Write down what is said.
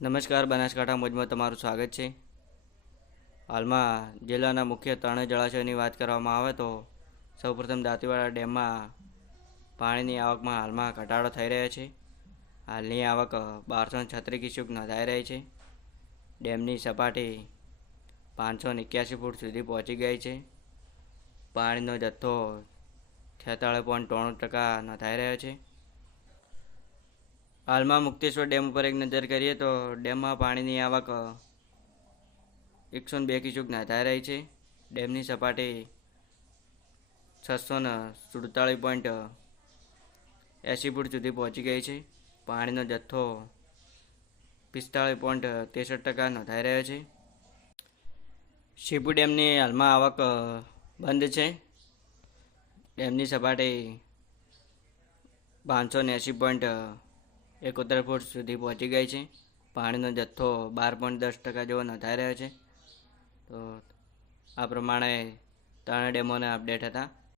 નમસ્કાર, બનાસકાંઠા મોજમાં તમારું સ્વાગત છે. હાલમાં જિલ્લાના મુખ્ય ત્રણ જળાશયોની વાત કરવામાં આવે તો સૌપ્રથમ દાંતીવાડા ડેમમાં પાણીની આવકમાં હાલમાં ઘટાડો થઈ રહ્યો છે. હાલની આવક 1236 ક્યુસેક નોંધાઈ રહી છે. ડેમની સપાટી 581 ફૂટ સુધી પહોંચી ગઈ છે. પાણીનો જથ્થો 46.93% નોંધાઈ રહ્યો છે. હાલમાં મુક્તેશ્વર ડેમ ઉપર એક નજર કરીએ તો ડેમમાં પાણીની આવક 102 ક્યુસેક નોંધાઈ રહી છે. ડેમની સપાટી 647.80 ફૂટ સુધી પહોંચી ગઈ છે. પાણીનો જથ્થો 45.63% નોંધાઈ રહ્યો છે. શિપુ ડેમની હાલમાં આવક બંધ છે. ડેમની સપાટી 580.71 ફૂટ સુધી પહોંચી ગઈ છે. પાણીનો જથ્થો 12.10% જેવો નોંધાઈ રહ્યો છે. તો આ પ્રમાણે ત્રણ ડેમોના અપડેટ હતા.